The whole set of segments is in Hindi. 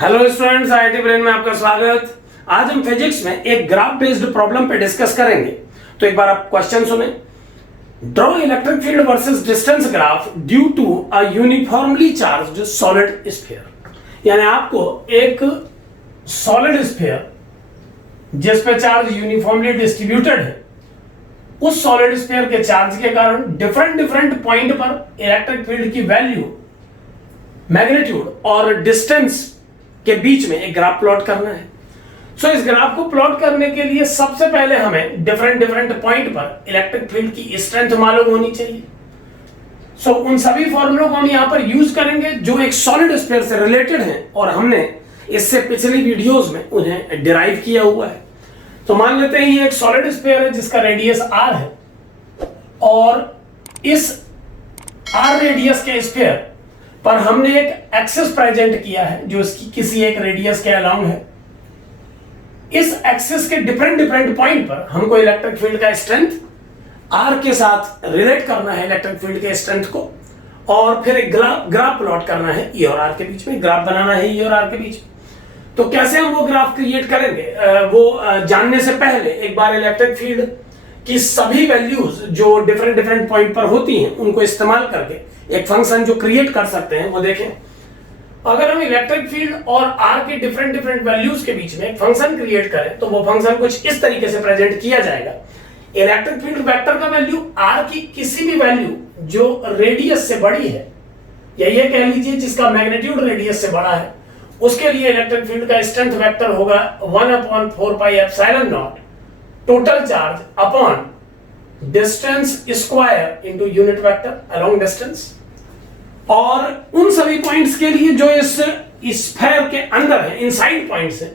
हेलो स्टूडेंट्स, आईआईटी ब्रेन में आपका स्वागत। आज हम फिजिक्स में एक ग्राफ बेस्ड प्रॉब्लम पे डिस्कस करेंगे। तो एक बार आप क्वेश्चन सुने। Draw electric field versus distance graph due to a uniformly charged solid sphere. यानी आपको एक सॉलिड स्फीयर जिस पे चार्ज यूनिफॉर्मली डिस्ट्रीब्यूटेड है, उस सॉलिड स्फीयर के चार्ज के कारण डिफरेंट डिफरेंट पॉइंट पर इलेक्ट्रिक फील्ड की वैल्यू, मैग्नीट्यूड और डिस्टेंस के बीच में एक ग्राफ प्लॉट करना है। सो इस ग्राफ को प्लॉट करने के लिए सबसे पहले हमें डिफरेंट डिफरेंट पॉइंट पर इलेक्ट्रिक फील्ड की स्ट्रेंथ मालूम होनी चाहिए। सो उन सभी फॉर्मूलों को हम यहां पर यूज करेंगे जो एक सॉलिड स्फीयर से रिलेटेड हैं और हमने इससे पिछली वीडियोस में उन्हें डिराइव किया हुआ है। तो मान लेते हैं ये एक सॉलिड स्फीयर है जिसका रेडियस r है और इस r रेडियस के स्फीयर पर हमने एक एक्सिस प्रेजेंट किया है जो इसकी किसी एक रेडियस के अलोंग है। इस एक्सिस के डिफरेंट डिफरेंट पॉइंट पर हमको इलेक्ट्रिक फील्ड का स्ट्रेंथ r के साथ रिलेट करना है, इलेक्ट्रिक फील्ड के स्ट्रेंथ को, और फिर एक ग्राफ प्लॉट करना है E और R के बीच में, ग्राफ बनाना है E और R के बीच में। तो कैसे हम वो ग्राफ क्रिएट करेंगे वो जानने से पहले एक बार इलेक्ट्रिक फील्ड की सभी वैल्यूज जो डिफरेंट डिफरेंट पॉइंट पर होती हैं उनको इस्तेमाल करके एक फंक्शन जो क्रिएट कर सकते हैं वो देखें। अगर हम इलेक्ट्रिक फील्ड और r के डिफरेंट डिफरेंट वैल्यूज के बीच में एक फंक्शन क्रिएट करें तो वो फंक्शन कुछ इस तरीके से प्रेजेंट किया जाएगा। इलेक्ट्रिक फील्ड वेक्टर का वैल्यू r की किसी भी वैल्यू जो रेडियस से बड़ी है, या ये कह लीजिए जिसका मैग्नीट्यूड रेडियस से बड़ा है, उसके लिए इलेक्ट्रिक फील्ड का स्ट्रेंथ वेक्टर होगा 1/4 pi epsilon not total charge upon distance square into unit vector along distance. और उन सभी पॉइंट्स के लिए जो इस स्फीयर के अंदर है, इनसाइड पॉइंट्स है,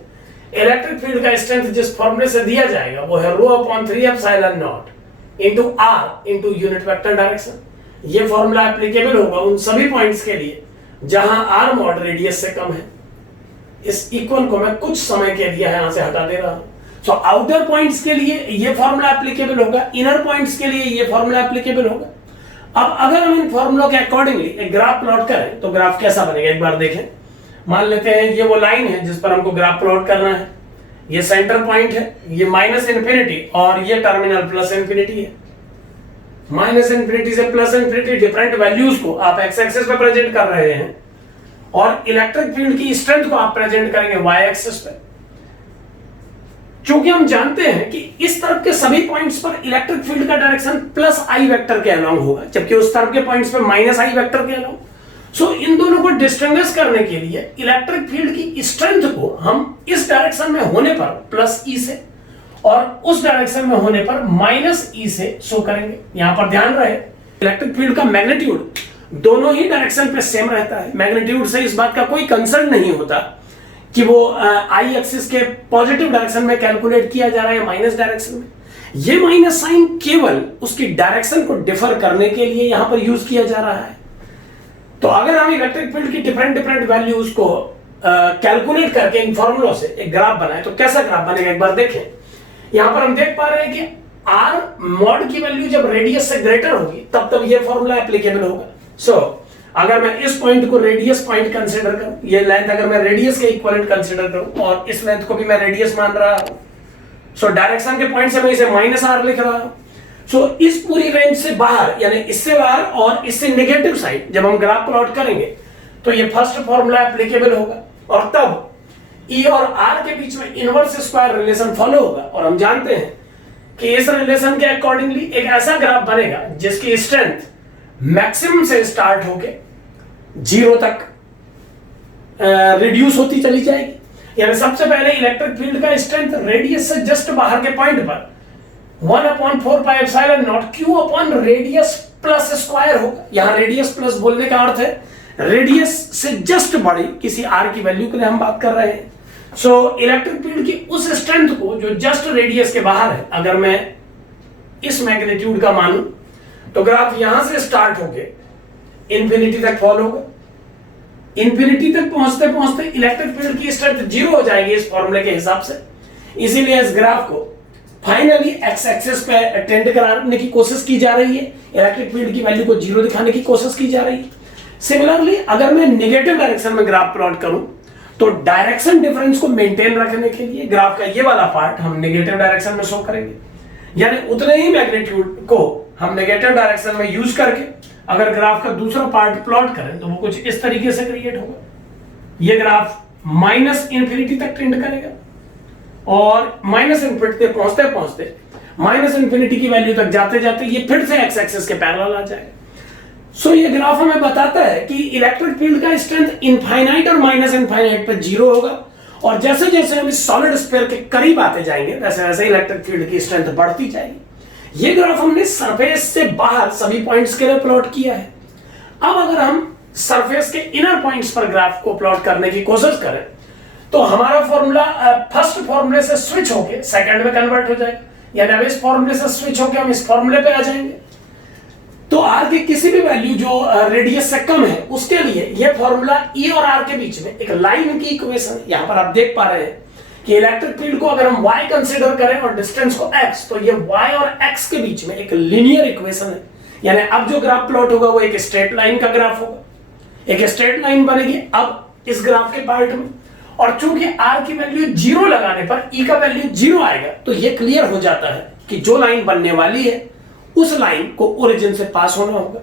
इलेक्ट्रिक फील्ड का स्ट्रेंथ जिस फॉर्मूले से दिया जाएगा वो है ρ/3 epsilon naught into r into unit vector direction. ये फॉर्मूला एप्लीकेबल होगा उन सभी पॉइंट्स के लिए जहां r मॉड रेडियस से कम है। इस इक्वल को मैं कुछ समय के लिए यहां से हटा दे रहा हूं। सो आउटर पॉइंट्स के लिए ये फॉर्मूला एप्लीकेबल होगा, इनर पॉइंट्स के लिए ये फॉर्मूला एप्लीकेबल होगा। अब अगर हम इन फॉर्मूलों के अकॉर्डिंगली एक ग्राफ प्लॉट करें तो ग्राफ कैसा बनेगा एक बार देखें। मान लेते हैं ये वो लाइन है जिस पर हमको ग्राफ प्लॉट करना है। ये सेंटर पॉइंट है, ये -इंफिनिटी और ये टर्मिनल +इंफिनिटी है। -इंफिनिटी से +इंफिनिटी डिफरेंट वैल्यूज को आप एक्स एक्सिस पे प्रेजेंट कर रहे हैं और इलेक्ट्रिक फील्ड की स्ट्रेंथ को आप प्रेजेंट करेंगे वाई एक्सिस पे। क्योंकि हम जानते हैं कि इस तरफ के सभी पॉइंट्स पर इलेक्ट्रिक फील्ड का डायरेक्शन +i वेक्टर के अलोंग होगा, जबकि उस तरफ के पॉइंट्स पर -i वेक्टर के अलोंग। सो इन दोनों को डिस्टिंग्विश करने के लिए इलेक्ट्रिक फील्ड की स्ट्रेंथ को हम इस डायरेक्शन में होने पर +e से और उस डायरेक्शन में होने पर -e से शो करेंगे। यहां पर ध्यान रहे इलेक्ट्रिक फील्ड का मैग्नीट्यूड दोनों ही डायरेक्शन पे सेम रहता है। मैग्नीट्यूड से इस बात का कोई कंसर्न नहीं होता कि वो आई एक्सिस के पॉजिटिव डायरेक्शन में कैलकुलेट किया जा रहा है माइनस डायरेक्शन में। ये माइनस साइन केवल उसकी डायरेक्शन को डिफर करने के लिए यहां पर यूज किया जा रहा है। तो अगर हम इलेक्ट्रिक फील्ड की डिफरेंट डिफरेंट वैल्यूज को कैलकुलेट करके इन फॉर्मूलों से एक ग्राफ बनाए तो कैसा ग्राफ बनेगा एक बार देखें। यहां पर हम देख पा रहे हैं कि r मॉड की वैल्यू जब रेडियस से ग्रेटर होगी तब ये फॉर्मूला एप्लीकेबल होगा। सो अगर मैं इस पॉइंट को रेडियस पॉइंट कंसीडर करूं, ये लेंथ अगर मैं रेडियस के इक्विवेलेंट कंसीडर करूं और इस लेंथ को भी मैं रेडियस मान रहा हूं, सो डायरेक्शन के पॉइंट से मैं इसे -r लिख रहा हूं। सो इस पूरी रेंज से बाहर, यानी इससे बाहर और इससे नेगेटिव साइड जब हम ग्राफ प्लॉट करेंगे तो ये फर्स्ट फॉर्मूला एप्लीकेबल होगा और तब E और R के बीच में इनवर्स स्क्वायर रिलेशन फॉलो होगा। और हम जानते हैं कि इस रिलेशन के अकॉर्डिंगली एक ऐसा ग्राफ बनेगा जिसकी स्ट्रेंथ मैक्सिमम से स्टार्ट होके 0 तक रिड्यूस होती चली जाएगी। यानी सबसे पहले इलेक्ट्रिक फील्ड का स्ट्रेंथ रेडियस से जस्ट बाहर के पॉइंट पर 1/4 pi epsilon naught q upon radius plus square होगा। यहां रेडियस प्लस बोलने का अर्थ है रेडियस से जस्ट बड़ी किसी r की वैल्यू के लिए हम बात कर रहे हैं। सो इलेक्ट्रिक फील्ड की उस स्ट्रेंथ को जो जस्ट रेडियस के बाहर है, अगर मैं इस मैग्नीट्यूड का मानूं तो ग्राफ यहां से स्टार्ट होके इंफिनिटी तक फॉल होगा। इंफिनिटी तक पहुंचते पहुंचते इलेक्ट्रिक फील्ड की स्ट्रेंथ 0 हो जाएगी इस फॉर्मूले के हिसाब से। इसीलिए इस ग्राफ को फाइनली एक्स एक्सिस पे टेंड कराने की कोशिश की जा रही है, इलेक्ट्रिक फील्ड की वैल्यू को 0 दिखाने की कोशिश की जा रही है। सिमिलरली अगर मैं नेगेटिव डायरेक्शन में ग्राफ प्लॉट करूं तो डायरेक्शन डिफरेंस को मेंटेन रखने के लिए ग्राफ का ये वाला पार्ट हम नेगेटिव डायरेक्शन में शो करेंगे, यानी उतने ही मैग्नीट्यूड को हम नेगेटिव डायरेक्शन में यूज करके अगर ग्राफ का दूसरा पार्ट प्लॉट करें तो वो कुछ इस तरीके से क्रिएट होगा। ये ग्राफ माइनस इंफिनिटी तक ट्रेंड करेगा और माइनस इंफिनिटी तक पहुंचते पहुंचते माइनस इंफिनिटी की वैल्यू तक जाते जाते ये फिर से एक्स एक्सिस के पैरेलल आ जाएगा। सो ये ग्राफ हमें बताता है कि इलेक्ट्रिक फील्ड का स्ट्रेंथ इनफाइनाइट और माइनस इनफाइनाइट पर जीरो होगा, और जैसे जैसे हम इस सॉलिड स्फीयर के करीब आते जाएंगे वैसे वैसे इलेक्ट्रिक फील्ड की स्ट्रेंथ बढ़ती जाएगी। ये ग्राफ हमने सरफेस से बाहर सभी पॉइंट्स के लिए प्लॉट किया है। अब अगर हम सरफेस के इनर पॉइंट्स पर ग्राफ को प्लॉट करने की कोशिश करें तो हमारा फॉर्मूला फर्स्ट फॉर्मूले से स्विच होकर सेकंड में कन्वर्ट हो जाएगा, यानी अब इस फॉर्मूले से स्विच होकर हम इस फॉर्मूले पे आ जाएंगे। तो आर की किसी भी वैल्यू जो रेडियस से कम है उसके लिए यह फॉर्मूला ई और आर के बीच में एक लाइन की इक्वेशन, यहां पर आप देख पा रहे हैं कि इलेक्ट्रिक फील्ड को अगर हम y कंसीडर करें और डिस्टेंस को x, तो ये y और x के बीच में एक लीनियर इक्वेशन है। यानी अब जो ग्राफ प्लॉट होगा वो एक स्ट्रेट लाइन का ग्राफ होगा, एक स्ट्रेट लाइन बनेगी अब इस ग्राफ के पार्ट में, और चूंकि r की वैल्यू 0 लगाने पर e का वैल्यू 0 आएगा तो ये क्लियर हो जाता है कि जो लाइन बनने वाली है उस लाइन को ओरिजिन से पास होना होगा।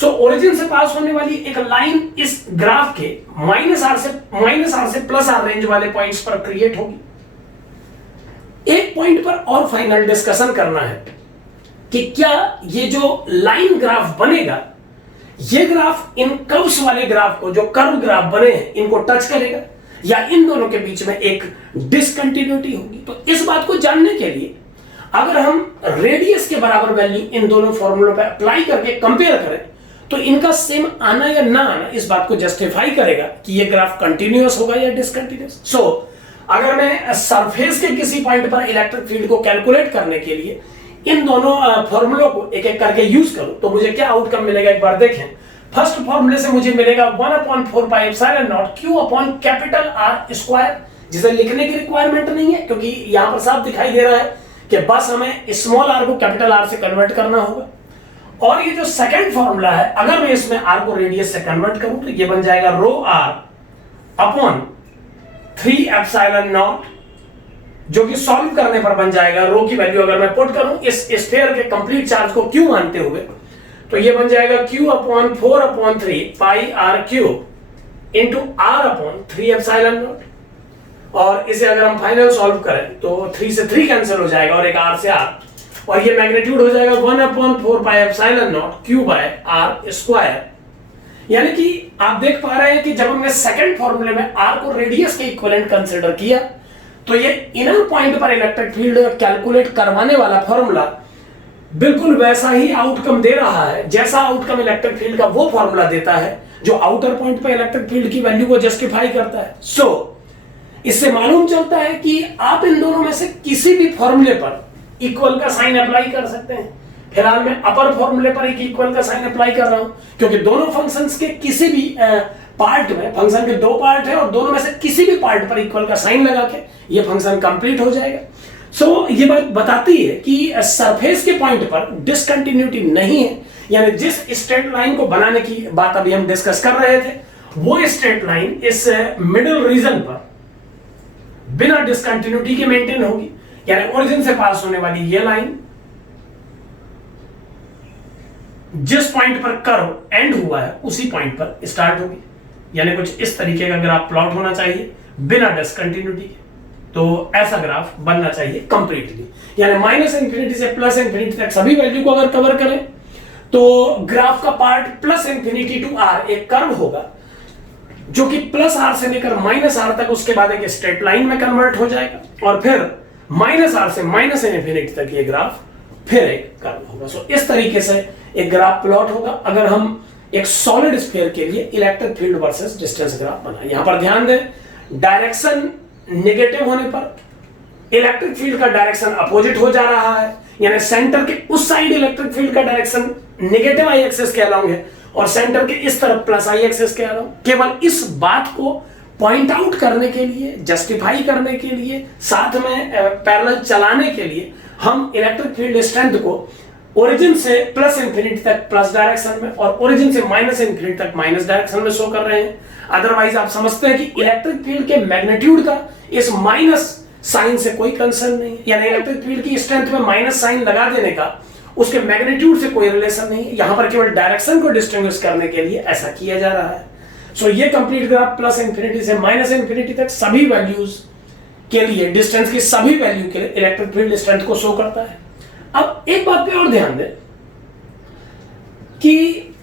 सो ओरिजिन से पास होने वाली एक लाइन इस ग्राफ के माइनस आर से प्लस आर रेंज वाले पॉइंट्स पर क्रिएट होगी। एक पॉइंट पर और फाइनल डिस्कशन करना है कि क्या ये जो लाइन ग्राफ बनेगा ये ग्राफ इन कर्व्स वाले ग्राफ को, जो कर्व ग्राफ बने हैं, इनको टच करेगा या इन दोनों के बीच में एक डिसकंटिन्यूटी होगी। तो इस बात को जानने के लिए अगर हम रेडियस के बराबर वैल्यू इन दोनों फॉर्मूलों पर अप्लाई करके कंपेयर करें तो इनका सेम आना या ना आना इस बात को जस्टिफाई करेगा कि ये ग्राफ कंटिन्यूअस होगा या डिसकंटिन्यूअस। सो अगर मैं सरफेस के किसी पॉइंट पर इलेक्ट्रिक फील्ड को कैलकुलेट करने के लिए इन दोनों फॉर्मूलों को एक एक करके यूज करूं तो मुझे क्या आउटकम मिलेगा एक बार देखें। फर्स्ट फॉर्मूले से मुझे मिलेगा 1/4 pi epsilon naught q upon capital R square, जिसे लिखने की रिक्वायरमेंट नहीं है क्योंकि यहां पर साफ दिखाई दे रहा है कि बस हमें स्मॉल r को कैपिटल R से कन्वर्ट करना होगा। और ये जो सेकंड फॉर्मूला है अगर मैं इसमें r को रेडियस से कन्वर्ट करूं तो ये बन जाएगा रो r अपॉन 3 एप्सिलॉन नॉट, जो कि सॉल्व करने पर बन जाएगा रो की वैल्यू अगर मैं पुट करूं इस स्फीयर के कंप्लीट चार्ज को q मानते हुए तो ये बन जाएगा q upon 4/3 pi r cube into r upon 3 epsilon not. और इसे अगर हम फाइनल सॉल्व करें तो 3 से 3 कैंसिल हो जाएगा और एक r से r, और ये मैग्नीट्यूड हो जाएगा 1/4 pi epsilon naught q by r square. यानी कि आप देख पा रहे हैं कि जब हमने सेकंड फॉर्मूले में r को रेडियस के इक्विवेलेंट कंसीडर किया तो ये इनर पॉइंट पर इलेक्ट्रिक फील्ड कैलकुलेट करवाने वाला फॉर्मूला बिल्कुल वैसा ही आउटकम दे रहा है जैसा आउटकम इलेक्ट्रिक फील्ड का वो फॉर्मूला देता है जो आउटर पॉइंट पर इलेक्ट्रिक फील्ड की वैल्यू को जस्टिफाई करता है। सो इससे मालूम चलता है कि आप इन दोनों में से किसी भी फॉर्मूले पर इक्वल का साइन अप्लाई कर सकते हैं। फिलहाल मैं अपर फॉर्मूले पर एक इक्वल का साइन अप्लाई कर रहा हूं क्योंकि दोनों फंक्शंस के किसी भी पार्ट में, फंक्शन के 2 पार्ट है और दोनों में से किसी भी पार्ट पर इक्वल का साइन लगा के ये फंक्शन कंप्लीट हो जाएगा। सो ये बात बताती है कि सरफेस के पॉइंट पर डिसकंटिन्यूटी नहीं है, यानी जिस स्ट्रेट लाइन को बनाने की बात अभी हम डिस्कस कर रहे थे वो स्ट्रेट लाइन इस मिडिल रीजन पर बिना डिसकंटिन्यूटी के मेंटेन होगी, यानी ओरिजिन से पास होने वाली ये लाइन जिस पॉइंट पर कर्व एंड हुआ है उसी पॉइंट पर स्टार्ट होगी। यानी कुछ इस तरीके का ग्राफ प्लॉट होना चाहिए बिना डिसकंटिन्यूटी के, तो ऐसा ग्राफ बनना चाहिए कंप्लीटली, यानी माइनस इंफिनिटी से प्लस इंफिनिटी तक सभी वैल्यू को अगर कवर करें तो ग्राफ का part plus infinity to r एक कर्व होगा जो कि प्लस r से लेकर माइनस r तक उसके बाद एक स्ट्रेट लाइन में कन्वर्ट हो जाएगा और फिर माइनस r से माइनस इंफिनिटी तक ये ग्राफ फिर एक कर्व होगा। सो इस तरीके से एक ग्राफ प्लॉट होगा अगर हम एक सॉलिड स्फीयर के लिए electric field versus distance graph बनाए। यहां पर ध्यान दें, डायरेक्शन नेगेटिव होने पर इलेक्ट्रिक फील्ड का डायरेक्शन अपोजिट हो जा रहा है, यानी सेंटर के उस साइड इलेक्ट्रिक फील्ड का डायरेक्शन नेगेटिव आई एक्सिस के अलोंग है और सेंटर के इस तरफ प्लस आई एक्सिस के अलोंग। केवल इस बात को पॉइंट आउट करने के लिए, जस्टिफाई करने के लिए, साथ में पैरेलल चलाने के लिए हम इलेक्ट्रिक फील्ड स्ट्रेंथ को ओरिजिन से प्लस इंफिनिटी तक प्लस डायरेक्शन में और ओरिजिन से माइनस इंफिनिटी तक माइनस डायरेक्शन में शो कर रहे हैं। अदरवाइज आप समझते हैं कि इलेक्ट्रिक फील्ड के मैग्नीट्यूड का इस माइनस साइन से कोई कंसर्न नहीं है, यानी इलेक्ट्रिक फील्ड की स्ट्रेंथ में माइनस साइन लगा देने का उसके मैग्नीट्यूड से कोई रिलेशन नहीं है। यहां पर केवल डायरेक्शन को डिस्टिंग्विश करने के लिए ऐसा किया जा रहा है। सो ये कंप्लीट ग्राफ प्लस इंफिनिटी से माइनस इंफिनिटी तक सभी वैल्यूज के लिए, डिस्टेंस की सभी वैल्यू के लिए इलेक्ट्रिक फील्ड स्ट्रेंथ को शो करता है। अब एक बात पे और ध्यान दें कि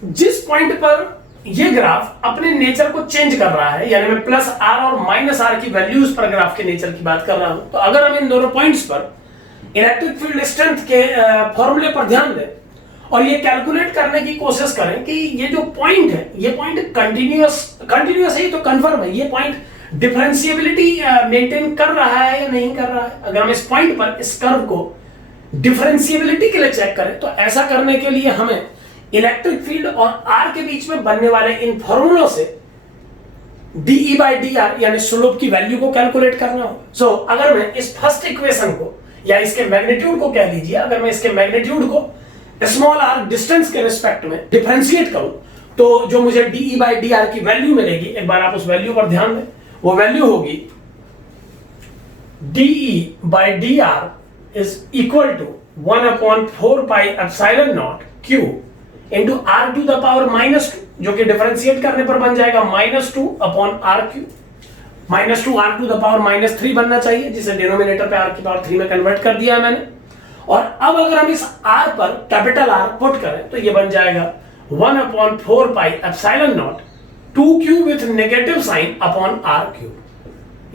जिस पॉइंट पर ये ग्राफ अपने नेचर को चेंज कर रहा है, यानी मैं प्लस आर और माइनस आर की वैल्यूज पर ग्राफ के नेचर की बात कर रहा हूं, तो अगर हम इन दोनों पॉइंट्स पर इलेक्ट्रिक फील्ड स्ट्रेंथ के फॉर्मूले पर ध्यान दें और ये कैलकुलेट करने की कोशिश करें कि ये जो पॉइंट है, ये पॉइंट कंटिन्यूअस है तो कंफर्म है, ये पॉइंट डिफरेंशिएबिलिटी मेंटेन कर रहा है या नहीं कर रहा है। अगर हम इस पॉइंट पर इस कर्व को डिफरेंशिएबिलिटी के लिए चेक करें तो ऐसा करने के लिए हमें इलेक्ट्रिक फील्ड और आर के बीच में बनने वाले इन फॉर्मूलों से dE by dr यानी स्लोप की वैल्यू को कैलकुलेट करना हो। सो अगर मैं इस फर्स्ट इक्वेशन को या इसके मैग्नीट्यूड को कह लीजिए, अगर मैं इसके मैग्नीट्यूड को स्मॉल r डिस्टेंस के रिस्पेक्ट में डिफरेंशिएट करूं तो जो मुझे dE by dr की वैल्यू मिलेगी, एक बार आप उस वैल्यू पर ध्यान दें, वो वैल्यू होगी dE by dr is equal to 1/4 pi epsilon naught q into r to the power -2, जो कि डिफरेंशिएट करने पर बन जाएगा -2/r3, -2 r to the power -3 बनना चाहिए, जिसे डिनोमिनेटर पे r की पावर 3 में कन्वर्ट कर दिया है मैंने। और अब अगर हम इस r पर कैपिटल R पुट करें तो ये बन जाएगा 1/4 pi epsilon naught 2q with negative sine upon r3,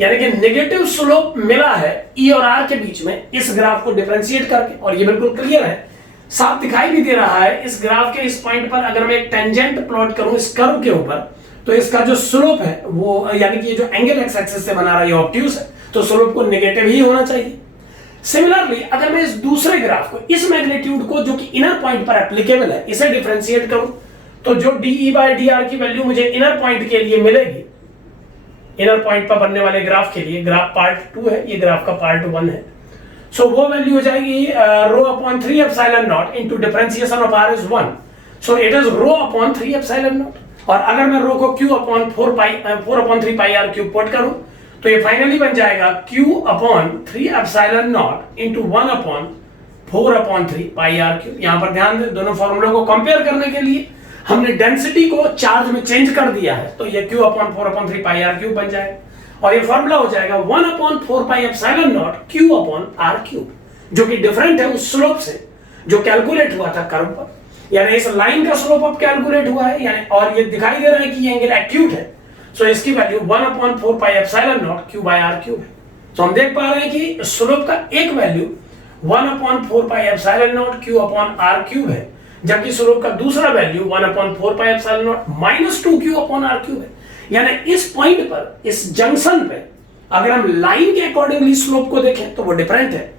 यानी कि नेगेटिव स्लोप मिला है E और R के बीच में इस ग्राफ को डिफरेंशिएट करके। और ये बिल्कुल क्लियर है, साफ दिखाई भी दे रहा है इस ग्राफ के इस पॉइंट पर अगर मैं एक टेंजेंट प्लॉट करूं इस कर्व के ऊपर तो इसका जो स्लोप है वो, यानी कि ये जो एंगल एक्स एक्सिस से बना रहा है ये ऑब्ट्यूज है, तो स्लोप को नेगेटिव ही होना चाहिए। सिमिलरली अगर मैं इस दूसरे ग्राफ को इस मैग्नीट्यूड को जो कि इनर पॉइंट पर एप्लीकेबल है इसे डिफरेंशिएट करूं तो जो dE by dr की वैल्यू मुझे इनर पॉइंट के लिए मिलेगी, इनर पॉइंट पर बनने वाले ग्राफ के लिए, ग्राफ पार्ट 2 है, ये ग्राफ का पार्ट 1 है, सो वो वैल्यू हो जाएगी ρ/3 epsilon naught into differentiation of r is 1, so it is ρ/3 epsilon naught। और अगर मैं रो को q/4/3 pi r cube put करूं तो ये फाइनली बन जाएगा q/3 epsilon naught into 1/4/3 pi r cube. यहां पर ध्यान दें, दोनों फॉर्मूलों को कंपेयर करने के लिए हमने डेंसिटी को चार्ज में चेंज कर दिया है, तो ये q/4/3 pi r क्यूब बन जाएगा और ये फॉर्मूला हो जाएगा 1/4 pi epsilon naught q/r3, जो कि डिफरेंट है उस स्लोप से जो कैलकुलेट हुआ था कर्व पर, यानी इस लाइन का स्लोप अब कैलकुलेट हुआ है, यानी और ये दिखाई दे रहा है कि ये एंगल एक्यूट है, सो इसकी value 1/4 pi epsilon naught q/r3 है। तो हम देख पा रहे हैं कि स्लोप का एक value 1/4 pi epsilon naught q/r3 है, जबकि स्लोप का दूसरा value 1/4 pi epsilon naught -2q/r3 है। यानी इस पॉइंट पर, इस जंक्शन पे अगर हम लाइन के अकॉर्डिंगली स्लोप को देखें तो वो डिफरेंट है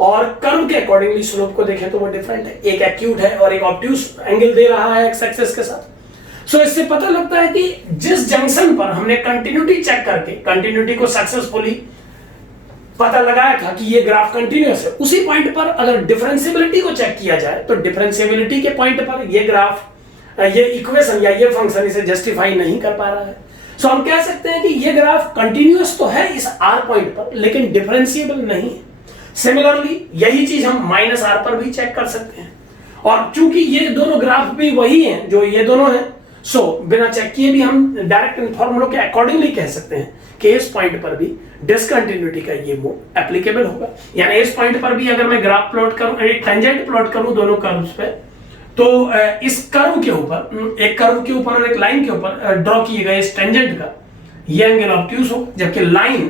और कर्व के अकॉर्डिंगली स्लोप को देखें तो वो डिफरेंट है, एक एक्यूट है और एक ऑब्ट्यूज एंगल दे रहा है एक्स एक्सिस के साथ। सो इससे पता लगता है कि जिस जंक्शन पर हमने कंटिन्यूटी चेक करके कंटिन्यूटी को सक्सेसफुली पता लगाया था कि ये ग्राफ कंटिन्यूअस है, उसी पॉइंट पर अगर डिफरेंशिएबिलिटी को चेक किया जाए तो डिफरेंशिएबिलिटी के पॉइंट पर ये ग्राफ, ये इक्वेशन या ये फंक्शन इसे जस्टिफाई नहीं कर पा रहा है। सो हम कह सकते हैं कि ये ग्राफ कंटिन्यूअस तो है इस r पॉइंट पर, लेकिन डिफरेंशिएबल नहीं है। सिमिलरली यही चीज हम -r पर भी चेक कर सकते हैं, और चूंकि ये दोनों ग्राफ भी वही हैं जो ये दोनों हैं, सो बिना चेक किए भी हम डायरेक्ट इन फॉर्मूलों के अकॉर्डिंगली कह सकते हैं कि इस पॉइंट पर भी डिसकंटिन्यूटी का ये मूव एप्लीकेबल होगा। यानी इस पॉइंट पर भी अगर मैं ग्राफ प्लॉट करूं, एक टेंजेंट प्लॉट करूं दोनों कर्व्स पे, तो इस कर्व के ऊपर, एक कर्व के ऊपर और एक लाइन के ऊपर ड्रॉ किए गए इस टेंजेंट का ये एंगल ऑब्ट्यूज हो, जबकि लाइन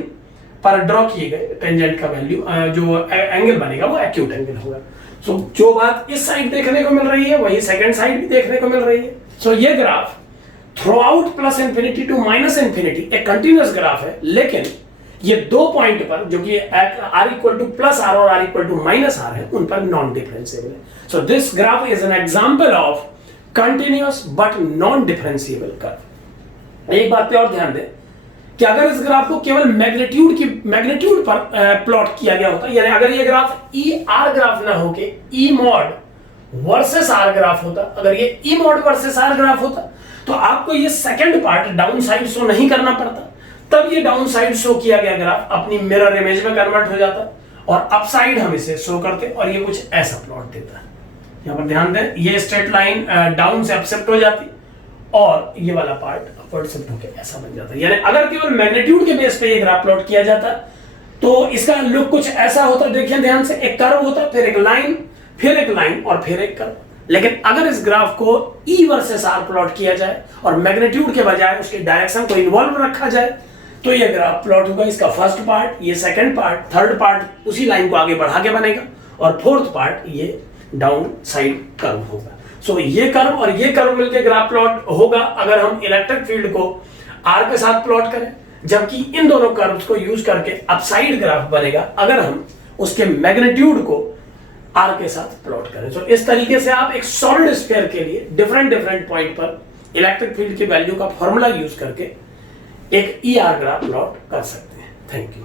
पर ड्रॉ किए गए टेंजेंट का वैल्यू जो एंगल बनेगा वो एक्यूट एंगल होगा। सो जो बात इस साइड देखने को मिल रही है वही सेकंड साइड भी देखने को मिल रही है। सो ये graph throughout plus infinity to minus infinity एक कंटिन्यूअस ग्राफ है, लेकिन ये दो पॉइंट पर जो कि r equal to plus R और r equal to minus R है उन पर नॉन डिफरेंशिएबल है। So this graph is an example of continuous but non differentiable curve. एक बात पे और ध्यान दें कि अगर इस ग्राफ को केवल मैग्नीट्यूड पर प्लॉट किया गया होता, यानी अगर ये ग्राफ ई आर ग्राफ ना होके ई मॉड वर्सेस आर ग्राफ होता, अगर ये ई मॉड वर्सेस आर ग्राफ होता तो आपको ये second part down side show नहीं करना पड़ता, तब ये डाउन साइड शो किया गया ग्राफ अपनी मिरर इमेज में कन्वर्ट हो जाता और अप साइड हम इसे शो करते और ये कुछ ऐसा प्लॉट देता है। यहां पर ध्यान दें, ये स्ट्रेट लाइन डाउन से अप शिफ्ट हो जाती और ये वाला पार्ट अपवर्ड शिफ्ट होकर ऐसा बन जाता है। यानी अगर केवल मैग्नीट्यूड के बेस पे ये ग्राफ प्लॉट किया जाता तो इसका लुक कुछ ऐसा होता। देखिए ध्यान से, एक कर्व होता, फिर एक लाइन, फिर एक लाइन और फिर एक कर्व। लेकिन अगर इस ग्राफ को E वर्सेस R प्लॉट किया जाए और मैग्नीट्यूड के बजाय उसकी डायरेक्शन को इन्वॉल्व रखा जाए तो ये ग्राफ प्लॉट होगा। इसका फर्स्ट पार्ट, ये सेकंड पार्ट, थर्ड पार्ट उसी लाइन को आगे बढ़ा के बनेगा और फोर्थ पार्ट ये डाउन साइड कर्व होगा। सो ये कर्व और ये कर्व मिलकर ग्राफ प्लॉट होगा अगर हम इलेक्ट्रिक फील्ड को R के साथ प्लॉट करें, जबकि इन दोनों कर्व्स को यूज करके अपसाइड ग्राफ बनेगा अगर हम उसके मैग्नीट्यूड को R के साथ प्लॉट करें। तो इस तरीके से आप एक सॉलिड स्फीयर के लिए डिफरेंट पॉइंट पर इलेक्ट्रिक फील्ड की वैल्यू का फॉर्मूला यूज करके एक ER ग्राफ प्लॉट कर सकते हैं। Thank you.